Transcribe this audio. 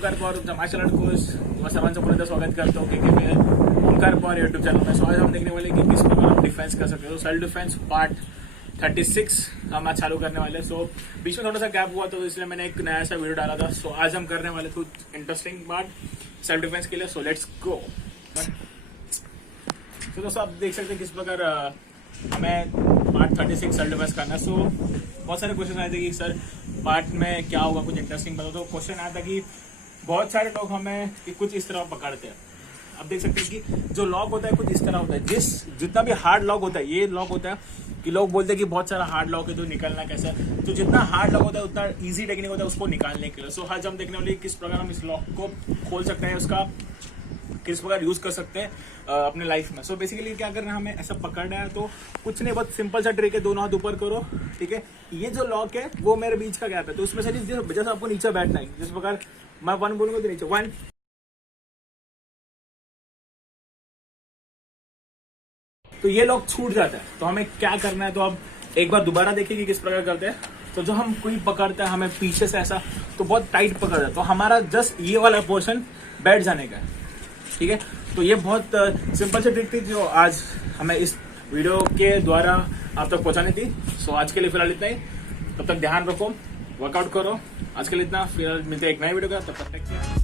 ओंकार पवार तुमच्या martial art course तुम्हा सर्वांचं पुन्हा स्वागत करतो के ओंकार पवार यूट्यूब चैनल में। सो आज हम देखने वाले कि किस प्रकार हम डिफेंस कर सकते हो। सेल्फ डिफेंस पार्ट 36 हम आज चालू करने वाले। सो बीच में थोड़ा सा गैप हुआ तो इसलिए मैंने एक नया सा वीडियो डाला था। सो आज हम करने वाले कुछ इंटरेस्टिंग पार्ट सेल्फ डिफेंस के लिए। So let's go. तो दोस्तों आप देख सकते हैं किस प्रकार हमें पार्ट 36 सेल्फ डिफेंस करना है। सो बहुत सारे क्वेश्चन आए थे कि सर पार्ट में क्या होगा, कुछ इंटरेस्टिंग बताओ। तो क्वेश्चन आया था कि बहुत सारे लोग हमें कुछ इस तरह पकड़ते हैं। आप देख सकते हैं कि जो लॉक होता है कुछ इस तरह होता है। जितना भी हार्ड लॉक होता है, ये लॉक होता है कि लोग बोलते हैं कि बहुत सारा हार्ड लॉक है तो निकलना कैसा है। तो जितना हार्ड लॉक होता है उतना ईजी टेक्निक होता है उसको निकालने के लिए। सो आज हम देखने वाले किस प्रकार हम इस लॉक को खोल सकते हैं, उसका किस प्रकार यूज कर सकते हैं अपने लाइफ में। सो बेसिकली क्या करना है, हमें ऐसा पकड़ना है तो कुछ नहीं, बहुत सिंपल सा ट्रिक है। दोनों हाथ ऊपर करो, ठीक है। ये जो लॉक है वो मेरे बीच का गैप है, तो उसमें से जैसे आपको नीचे बैठना है, जिस प्रकार मैं 1 बोलूंगा तो नीचे 1, तो ये लॉक छूट जाता है। तो हमें क्या करना है, तो अब एक बार दोबारा देखिए कि किस प्रकार करते हैं। तो जो हम कोई पकड़ता है हमें पीछे से ऐसा, तो बहुत टाइट पकड़ है, तो हमारा जस्ट ये वाला पोर्शन बैठ जाने का है, ठीक है। तो ये बहुत सिंपल सी ट्रिक थी जो आज हमें इस वीडियो के द्वारा आप तक पहुंचानी थी। सो आज के लिए फिलहाल इतना ही। तब तक ध्यान रखो, वर्कआउट करो। आज के लिए इतना, फिर मिलते हैं एक नए वीडियो का। तब तक